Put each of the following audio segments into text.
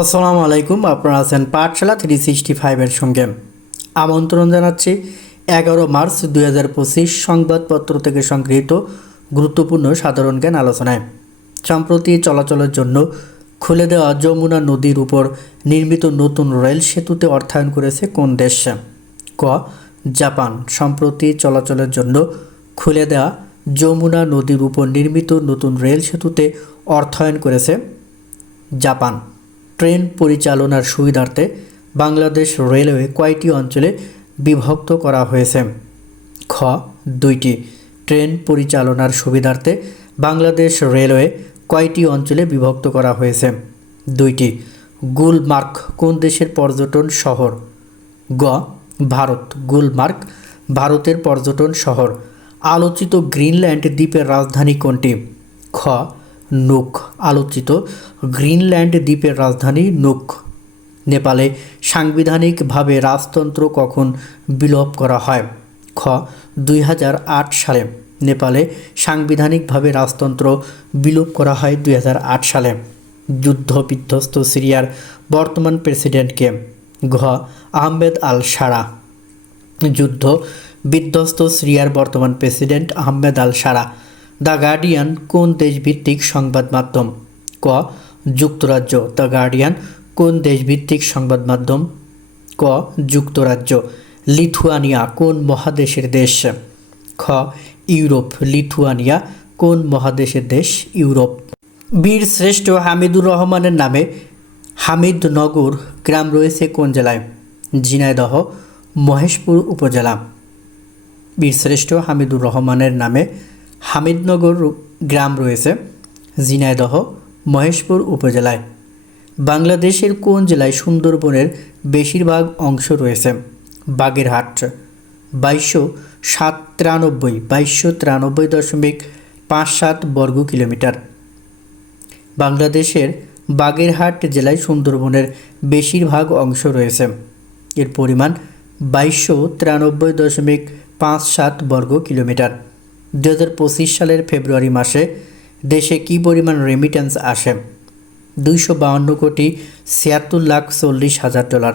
আসসালামু আলাইকুম, আপনারা আছেন পাঠশালা থ্রি সিক্সটি ফাইভের সঙ্গে। আমন্ত্রণ জানাচ্ছি, এগারো মার্চ দুই হাজার পঁচিশ সংবাদপত্র থেকে সংগৃহীত গুরুত্বপূর্ণ সাধারণ জ্ঞান আলোচনায়। সম্প্রতি চলাচলের জন্য খুলে দেওয়া যমুনা নদীর উপর নির্মিত নতুন রেল সেতুতে অর্থায়ন করেছে কোন দেশ? ক, জাপান। সম্প্রতি চলাচলের জন্য খুলে দেওয়া যমুনা নদীর উপর নির্মিত নতুন রেল সেতুতে অর্থায়ন করেছে জাপান। ট্রেন পরিচালনার সুবিধার্থে বাংলাদেশ রেলওয়ে কয়টি অঞ্চলে বিভক্ত করা হয়েছে? খ, দুইটি। ট্রেন পরিচালনার সুবিধার্থে বাংলাদেশ রেলওয়ে কয়টি অঞ্চলে বিভক্ত করা হয়েছে? দুইটি। গুলমার্গ কোন দেশের পর্যটন শহর? গ, ভারত। গুলমার্গ ভারতের পর্যটন শহর। আলোচিত গ্রিনল্যান্ড দ্বীপের রাজধানী কোনটি? খ নুক আলোচিত গ্রিনল্যান্ড দ্বীপের রাজধানী নুক নেপালে সাংবিধানিকভাবে রাজতন্ত্র কখন বিলোপ করা হয়? খ, দুই হাজার আট সালে। নেপালে সাংবিধানিকভাবে রাজতন্ত্র বিলোপ করা হয় দুই হাজার আট সালে। যুদ্ধ বিধ্বস্ত সিরিয়ার বর্তমান প্রেসিডেন্টকে ঘ, আহমেদ আল সারা। যুদ্ধ বিধ্বস্ত সিরিয়ার বর্তমান president Ahmed al Sharaa. The Guardian কোন দেশভিত্তিক সংবাদ মাধ্যম? ক. যুক্তরাজ্য। দ্য গার্ডিয়ান কোন দেশভিত্তিক সংবাদ মাধ্যম? ক. যুক্তরাজ্য। লিথুয়ানিয়া কোন মহাদেশের দেশ? খ. ইউরোপ। লিথুয়ানিয়া কোন মহাদেশের দেশ? ইউরোপ। বীর শ্রেষ্ঠ হামিদুর রহমানের নামে হামিদনগর গ্রাম রয়েছে কোন জেলায়? ঝিনাইদহ, মহেশপুর উপজেলা। বীরশ্রেষ্ঠ হামিদুর রহমানের নামে হামিদনগর গ্রাম রয়েছে, ঝিনাইদহ, মহেশপুর উপজেলায়। বাংলাদেশের কোন জেলায় সুন্দরবনের বেশিরভাগ অংশ রয়েছে? বাগেরহাট, বাইশশো সাত তিরানব্বই বাইশশো তিরানব্বই দশমিক পাঁচ সাত বর্গ কিলোমিটার। বাংলাদেশের বাগেরহাট জেলায় সুন্দরবনের বেশিরভাগ অংশ রয়েছে। এর পরিমাণ বাইশশো তিরানব্বই দশমিক পাঁচ সাত বর্গ কিলোমিটার। দু হাজার পঁচিশ সালের ফেব্রুয়ারি মাসে দেশে কী পরিমাণ রেমিটেন্স আসে? দুইশো বাউন্ন কোটি ছিয়াত্তর লাখ চল্লিশ হাজার ডলার।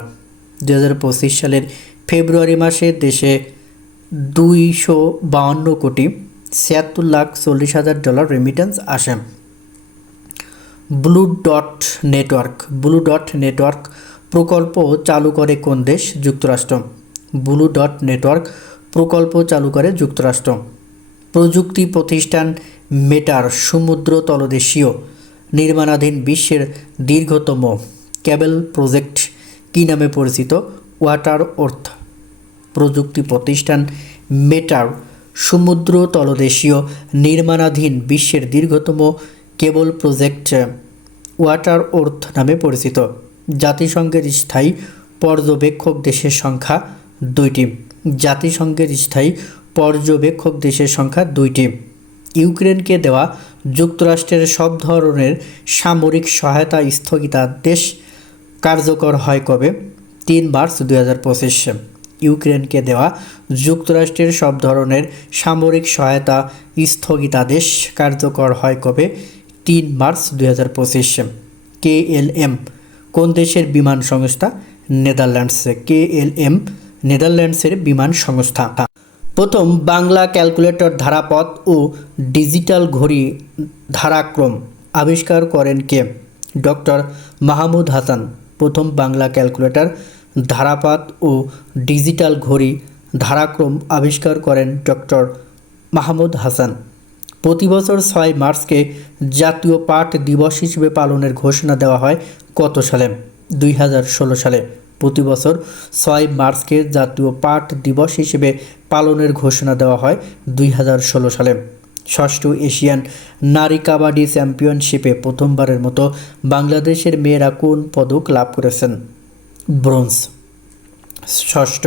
দু হাজার পঁচিশ সালের ফেব্রুয়ারি মাসে দেশে দুইশো বাউন্ন কোটি ছিয়াত্তর লাখ চল্লিশ হাজার ডলার রেমিটেন্স আসে। Blue dot network blue dot network প্রকল্প চালু করে কোন দেশ? যুক্তরাষ্ট্র। ব্লু ডট নেটওয়ার্ক প্রকল্প চালু করে যুক্তরাষ্ট্র। প্রযুক্তি প্রতিষ্ঠান মেটার সমুদ্র তলদেশীয় নির্মাণাধীন বিশ্বের দীর্ঘতম ক্যাবেল প্রজেক্ট কী নামে পরিচিত? ওয়াটার অর্থ প্রযুক্তি প্রতিষ্ঠান মেটার সমুদ্র তলদেশীয় নির্মাণাধীন বিশ্বের দীর্ঘতম কেবল প্রজেক্ট ওয়াটার অর্থ নামে পরিচিত। জাতিসংঘের স্থায়ী পর্যবেক্ষক দেশের সংখ্যা দুইটি। জাতিসংঘের স্থায়ী পর্যবেক্ষক দেশের সংখ্যা দুইটি। ইউক্রেনকে দেওয়া যুক্তরাষ্ট্রের সব ধরনের সামরিক সহায়তা স্থগিতাদেশ কার্যকর হয় কবে? তিন মার্চ দুই হাজার পঁচিশে। ইউক্রেনকে দেওয়া যুক্তরাষ্ট্রের সব ধরনের সামরিক সহায়তা স্থগিতাদেশ কার্যকর হয় কবে? তিন মার্চ দুই হাজার পঁচিশে। কে এল এম, কোন দেশের বিমান সংস্থা? নেদারল্যান্ডসে। কে এল এম, নেদারল্যান্ডসের বিমান সংস্থা। প্রথম বাংলা ক্যালকুলেটর ধারাপথ ও ডিজিটাল ঘড়ি ধারাক্রম আবিষ্কার করেন কে? ডক্টর মাহমুদ হাসান। প্রথম বাংলা ক্যালকুলেটর ধারাপাত ও ডিজিটাল ঘড়ি ধারাক্রম আবিষ্কার করেন ডক্টর মাহমুদ হাসান। প্রতি বছর ছয় মার্চকে জাতীয় পাঠ দিবস হিসেবে পালনের ঘোষণা দেওয়া হয় কত সালে? দুই হাজার ষোলো সালে। প্রতি বছর ছয় মার্চকে জাতীয় পাঠ দিবস হিসেবে পালনের ঘোষণা দেওয়া হয় দুই হাজার ষোলো সালে। ষষ্ঠ এশিয়ান নারী কাবাডি চ্যাম্পিয়নশিপে প্রথমবারের মতো বাংলাদেশের মেয়েরা কোন পদক লাভ করেছেন? ব্রোঞ্জ। ষষ্ঠ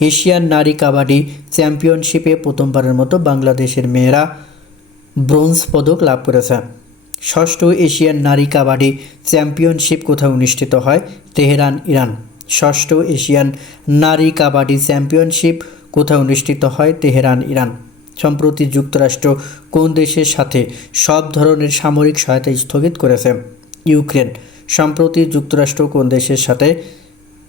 এশিয়ান নারী কাবাডি চ্যাম্পিয়নশিপে প্রথমবারের মতো বাংলাদেশের মেয়েরা ব্রোঞ্জ পদক লাভ করেছে। ষষ্ঠ এশিয়ান নারী কাবাডি চ্যাম্পিয়নশিপ কোথায় অনুষ্ঠিত হয়? Tehran, Iran. ষষ্ঠ এশিয়ান নারী কাবাডি চ্যাম্পিয়নশিপ কোথায় অনুষ্ঠিত হয় তেহরান, ইরান। সম্প্রতি যুক্তরাষ্ট্র কোন দেশের সাথে সব ধরনের সামরিক সহায়তা স্থগিত করেছে? ইউক্রেন। সম্প্রতি যুক্তরাষ্ট্র কোন দেশের সাথে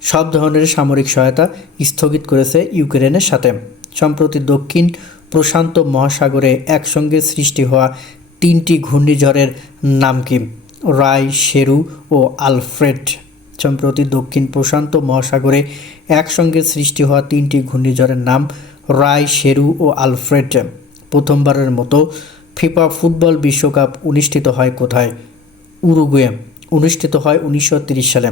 সব ধরনের সামরিক সহায়তা স্থগিত করেছে ইউক্রেনের সাথে? সম্প্রতি দক্ষিণ প্রশান্ত মহাসাগরে একসঙ্গে সৃষ্টি হওয়া তিনটি ঘূর্ণিঝড়ের নাম কি? রাই শেরু ও আলফ্রেড। সম্প্রতি দক্ষিণ প্রশান্ত মহাসাগরে একসঙ্গে সৃষ্টি হওয়া তিনটি ঘূর্ণিঝড়ের নাম রায়, শেরু ও আলফ্রেড। প্রথমবারের মতো ফিফা ফুটবল বিশ্বকাপ অনুষ্ঠিত হয় কোথায়? উরুগুয়ে। অনুষ্ঠিত হয় উনিশশো সালে।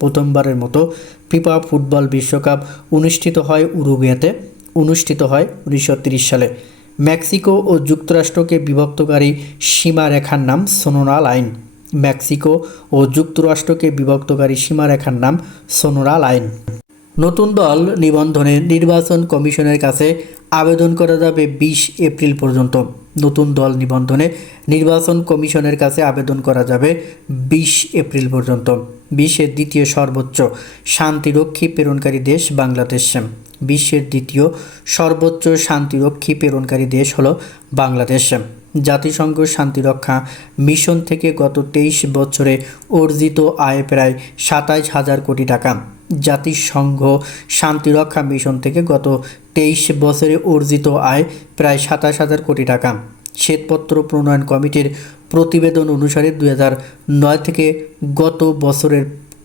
প্রথমবারের মতো ফিফা ফুটবল বিশ্বকাপ অনুষ্ঠিত হয় উরুগুয়েতে। অনুষ্ঠিত হয় উনিশশো সালে। মেক্সিকো ও যুক্তরাষ্ট্রকে বিভক্তকারী সীমারেখার নাম সোনোরা লাইন। মেক্সিকো ও যুক্তরাষ্ট্রকে বিভক্তকারী সীমারেখার নাম সোনোরা লাইন। নতুন দল নিবন্ধনে নির্বাচন কমিশনের কাছে আবেদন করা যাবে বিশ এপ্রিল পর্যন্ত। নতুন দল নিবন্ধনে নির্বাচন কমিশনের কাছে আবেদন করা যাবে বিশ এপ্রিল পর্যন্ত। বিশ্বের দ্বিতীয় সর্বোচ্চ শান্তিরক্ষী প্রেরণকারী দেশ বাংলাদেশ। বিশ্বের দ্বিতীয় সর্বোচ্চ শান্তিরক্ষী প্রেরণকারী দেশ হলো বাংলাদেশ। জাতিসংঘ শান্তিরক্ষা মিশন থেকে গত তেইশ বছরে অর্জিত আয় প্রায় সাতাইশ হাজার কোটি টাকা। জাতিসংঘ শান্তিরক্ষা মিশন থেকে গত তেইশ বছরে অর্জিত আয় প্রায় সাতাশ হাজার কোটি টাকা। শ্বেতপত্র প্রণয়ন কমিটির প্রতিবেদন অনুসারে দুই নয় থেকে গত বছরের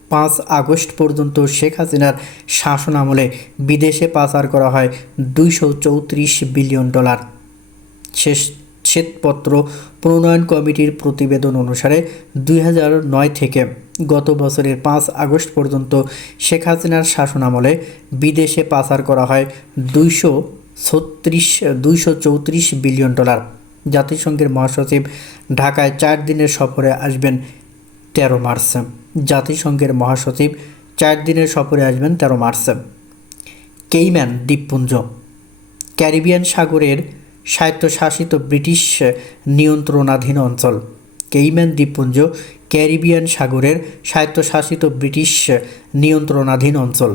পাঁচ আগস্ট পর্যন্ত শেখ হাসিনার শাসন আমলে বিদেশে পাচার করা হয় দুইশো চৌত্রিশ বিলিয়ন ডলার। শেষ, শ্বেতপত্র প্রণয়ন কমিটির প্রতিবেদন অনুসারে দুই থেকে গত বছরের পাঁচ আগস্ট পর্যন্ত শেখ হাসিনার শাসন আমলে বিদেশে পাচার করা হয় দুইশো ছত্রিশ, দুইশো চৌত্রিশ বিলিয়ন ডলার। জাতিসংঘের মহাসচিব ঢাকায় চার দিনের সফরে আসবেন তেরো মার্চ। জাতিসংঘের মহাসচিব চার দিনের সফরে আসবেন তেরো মার্চ। কেইম্যান দ্বীপপুঞ্জ। ক্যারিবিয়ান সাগরের স্বায়ত্তশাসিত ব্রিটিশ নিয়ন্ত্রণাধীন অঞ্চল। কেইম্যান দ্বীপপুঞ্জ ক্যারিবিয়ান সাগরের স্বায়ত্তশাসিত ব্রিটিশ নিয়ন্ত্রণাধীন অঞ্চল।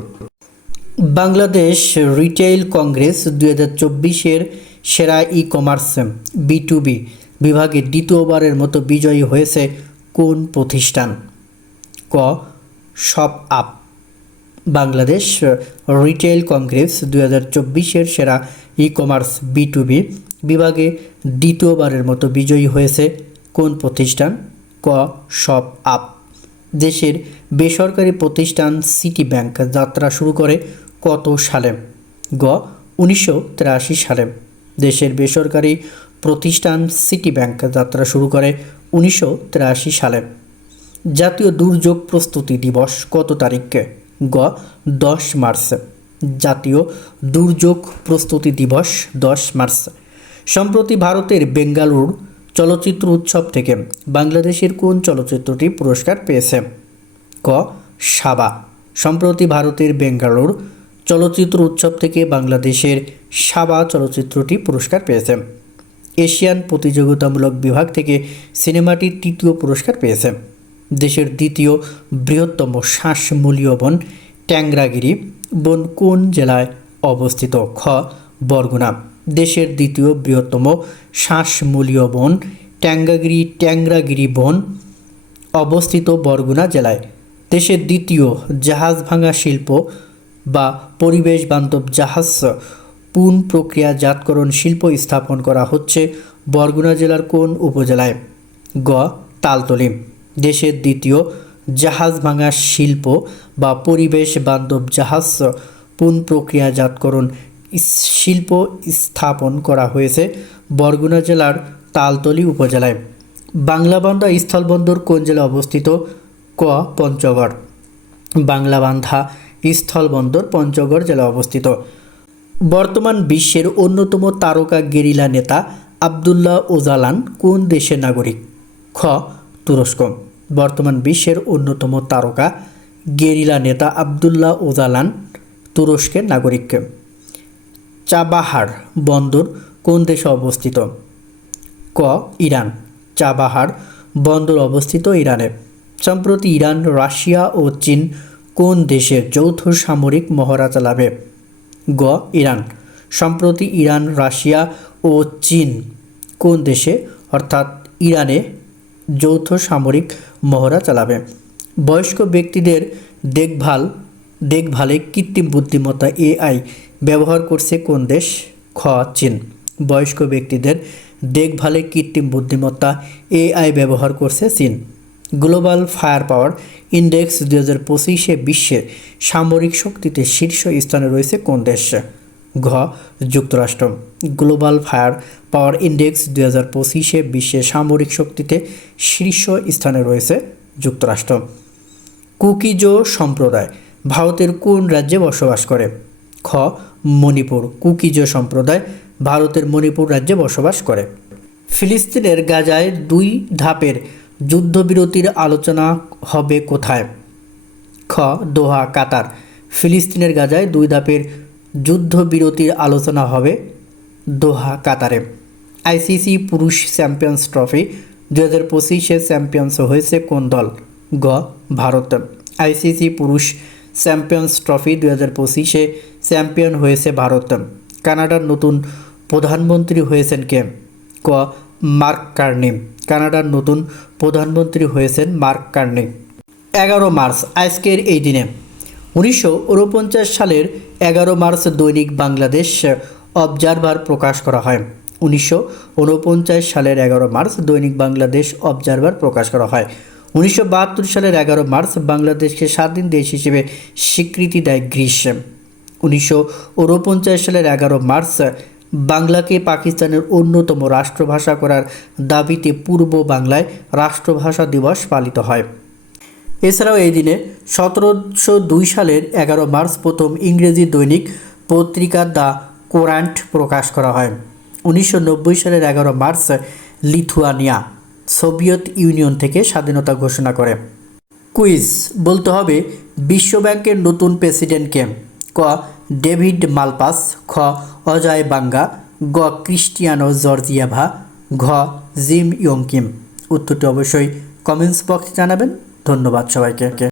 বাংলাদেশ রিটেইল কংগ্রেস দুই হাজার চব্বিশের সেরা ই কমার্স বি বিভাগে দ্বিতীয়বারের মতো বিজয়ী হয়েছে কোন প্রতিষ্ঠান? ক shop up, Bangladesh retail congress দু হাজার চব্বিশের সেরা e commerce B to B. বিভাগে দ্বিতীয়বারের মতো বিজয়ী হয়েছে কোন প্রতিষ্ঠান? ক শপ আপ। দেশের বেসরকারি প্রতিষ্ঠান সিটি ব্যাংক যাত্রা শুরু করে কত সালে? গ, উনিশশো তিরাশি সালে। দেশের বেসরকারি প্রতিষ্ঠান সিটি ব্যাংক যাত্রা শুরু করে উনিশশো তিরাশি সালে। জাতীয় দুর্যোগ প্রস্তুতি দিবস কত তারিখকে? গ, দশ মার্চ। জাতীয় দুর্যোগ প্রস্তুতি দিবস দশ মার্চ। সম্প্রতি ভারতের বেঙ্গালুর চলচ্চিত্র উৎসব থেকে বাংলাদেশের কোন চলচ্চিত্রটি পুরস্কার পেয়েছে? ক, সাবা। সম্প্রতি ভারতের বেঙ্গালুর চলচ্চিত্র উৎসব থেকে বাংলাদেশের সাবা চলচ্চিত্রটি পুরস্কার পেয়েছে। এশিয়ান প্রতিযোগিতামূলক বিভাগ থেকে সিনেমাটি তৃতীয় পুরস্কার পেয়েছে। দেশের দ্বিতীয় বৃহত্তম শ্বাসমূলীয় বন ট্যাংরাগিরি বন কোন জেলায় অবস্থিত? খ, বরগুনা। দেশের দ্বিতীয় বৃহত্তম শ্বাসমূলীয় বন ট্যাঙ্গাগিরি ট্যাংরাগিরি বন অবস্থিত বরগুনা জেলায়। দেশের দ্বিতীয় জাহাজ ভাঙা শিল্প বা পরিবেশ বান্ধব জাহাজ পুন প্রক্রিয়াজাতকরণ শিল্প স্থাপন করা হচ্ছে বরগুনা জেলার কোন উপজেলায়? গ. তালতলি। দেশের দ্বিতীয় জাহাজ ভাঙা শিল্প বা পরিবেশ বান্ধব জাহাজ পুন প্রক্রিয়াজাতকরণ শিল্প স্থাপন করা হয়েছে বরগুনা জেলার তালতলি উপজেলায়। বাংলাবান্ধা স্থলবন্দর কোন জেলায় অবস্থিত? ক. পঞ্চগড়। বাংলাবান্ধা স্থলবন্দর পঞ্চগড় জেলায় অবস্থিত। বর্তমান বিশ্বের অন্যতম তারকা গেরিলা নেতা আবদুল্লাহ ওজালান কোন দেশের নাগরিক? খ. তুরস্ক। বর্তমান বিশ্বের অন্যতম তারকা গেরিলা নেতা আবদুল্লাহ ওজালান তুরস্কের নাগরিক। চাবাহার বন্দর কোন দেশে অবস্থিত? ক. ইরান। চাবাহার বন্দর অবস্থিত ইরানে। সম্প্রতি ইরান, রাশিয়া ও চীন কোন দেশের যৌথ সামরিক মহড়া চালাবে? গ, ইরান। সম্প্রতি ইরান, রাশিয়া ও চীন কোন দেশে, অর্থাৎ ইরানে যৌথ সামরিক মহড়া চালাবে? বয়স্ক ব্যক্তিদের দেখভাল, দেখভালে কৃত্রিম বুদ্ধিমত্তা এআই ব্যবহার করছে কোন দেশ? খ, চীন। বয়স্ক ব্যক্তিদের দেখভালে কৃত্রিম বুদ্ধিমত্তা এআই ব্যবহার করছে চীন। গ্লোবাল ফায়ার পাওয়ার ইন্ডেক্স দু হাজার পঁচিশে বিশ্বের সামরিক শক্তিতে শীর্ষ স্থানে রয়েছে কোন দেশ? ঘ. যুক্তরাষ্ট্র। গ্লোবাল ফায়ার পাওয়ার ইন্ডেক্স দু হাজার পঁচিশে বিশ্বের সামরিক শক্তিতে শীর্ষ স্থানে রয়েছে যুক্তরাষ্ট্র। কুকিজো সম্প্রদায় ভারতের কোন রাজ্যে বসবাস করে? খ. মণিপুর। কুকিজো সম্প্রদায় ভারতের মণিপুর রাজ্যে বসবাস করে। ফিলিস্তিনের গাজায় দুই ধাপের যুদ্ধবিরতির আলোচনা হবে কোথায়? খ. দোহা, কাতার। ফিলিস্তিনের গাজায় দুই ধাপের যুদ্ধবিরতির আলোচনা হবে দোহা, কাতারে। আইসিসি পুরুষ চ্যাম্পিয়ন্স ট্রফি দু হাজার পঁচিশে চ্যাম্পিয়ন্স হয়েছে কোন দল? গ. ভারত। আইসিসি পুরুষ চ্যাম্পিয়ন্স ট্রফি দু হাজার পঁচিশে চ্যাম্পিয়ন হয়েছে ভারত। কানাডার নতুন প্রধানমন্ত্রী হয়েছেন কে? ক. মার্ক কার্নি, কানাডার নতুন প্রধানমন্ত্রী হয়েছেন মার্ক কার্নি। এগারো মার্চ, আজকের এই দিনে। উনিশশো উনপঞ্চাশ সালের এগারো মার্চ দৈনিক বাংলাদেশ অবজারভার প্রকাশ করা হয়। উনিশশো উনপঞ্চাশ সালের এগারো মার্চ দৈনিক বাংলাদেশ অবজারভার প্রকাশ করা হয়। উনিশশো বাহাত্তর সালের এগারো মার্চ বাংলাদেশকে স্বাধীন দেশ হিসেবে স্বীকৃতি দেয় গ্রিস উনিশশো সালের এগারো মার্চ বাংলাকে পাকিস্তানের অন্যতম রাষ্ট্রভাষা করার দাবিতে পূর্ব বাংলায় রাষ্ট্রভাষা দিবস পালিত হয়। এছাড়াও এই দিনে সতেরোশো দুই সালের এগারো মার্চ প্রথম ইংরেজি দৈনিক পত্রিকা দ্য কোরান্ট প্রকাশ করা হয়। উনিশশো নব্বই সালের এগারো মার্চ লিথুয়ানিয়া, সোভিয়েত ইউনিয়ন থেকে স্বাধীনতা ঘোষণা করে। কুইজ, বলতে হবে বিশ্বব্যাংকের নতুন প্রেসিডেন্টকে। ক, ডেভিড মালপাস। খ অজয় বাঙ্গা, গ ক্রিস্টিয়ানো জর্জিয়াভা, ঘ জিম ইয়ংকিম। উত্তরটি অবশ্যই কমেন্টস বক্সে জানাবেন। ধন্যবাদ সবাইকে।